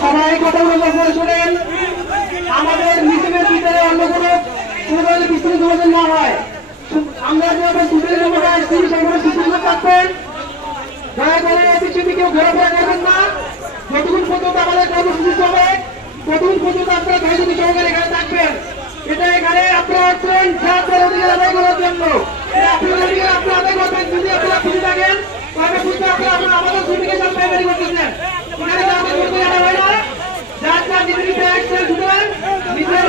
সবাই কথাগুলো লক্ষ্য শুনেন। আমাদের মিছিলের ভিতরে অন্য কোনো বিস্তৃত না হয়। আমরা যেভাবে সুযোগের মধ্যে আসছি সেগুলো সুযোগ থাকবেন। দয়া করে এই বিষয়টি কেউ ঘোরাফেরা করবেন না। যতক্ষণ পর্যন্ত আমাদের কর্মসূচি চলে ততক্ষণ পর্যন্ত আপনারা ধৈর্য সহকারে এখানে থাকবেন। এটা এখানে আপনারা আসছেন আপনার অধিকার আদায় করার জন্য। আপনার অধিকার আপনারা আদায় করবেন। যদি আপনারা খুশি থাকেন তবে বুঝতে আপনারা আমাদের ভূমিকা সব ব্যবহার করতেছেন। এখানে আমাদের হয় না যার নিজের নিজের